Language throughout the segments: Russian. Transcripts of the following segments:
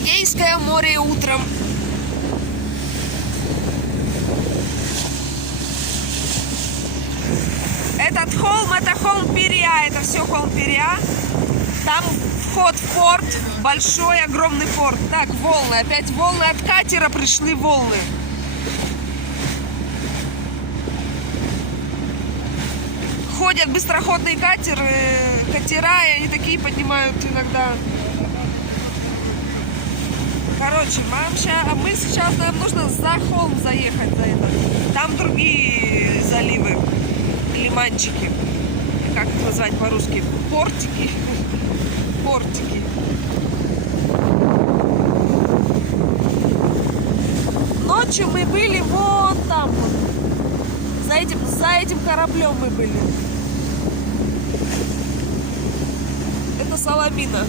Эгейское море утром. Этот холм, это холм Пиря, это все холм Пиря. Там вход в порт, большой, огромный порт. Так, волны, опять волны, от катера пришли волны. Ходят быстроходные катера, и они такие поднимают иногда. Короче, мы сейчас, нам нужно за холм заехать, за это. Там другие заливы, лиманчики. Как их назвать по-русски? Портики. Портики. Ночью мы были вон там вот. За этим кораблем мы были. Это Соломина.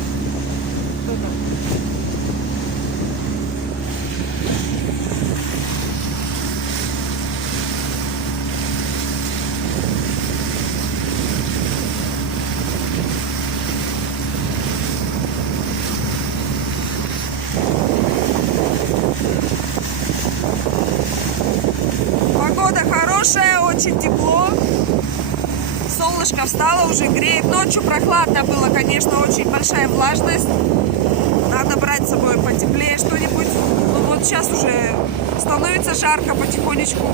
Погода хорошая, очень тепло. Солнышко встало, уже греет. Ночью прохладно было, конечно, очень большая влажность. Надо брать с собой потеплее что-нибудь. Ну вот сейчас уже становится жарко потихонечку.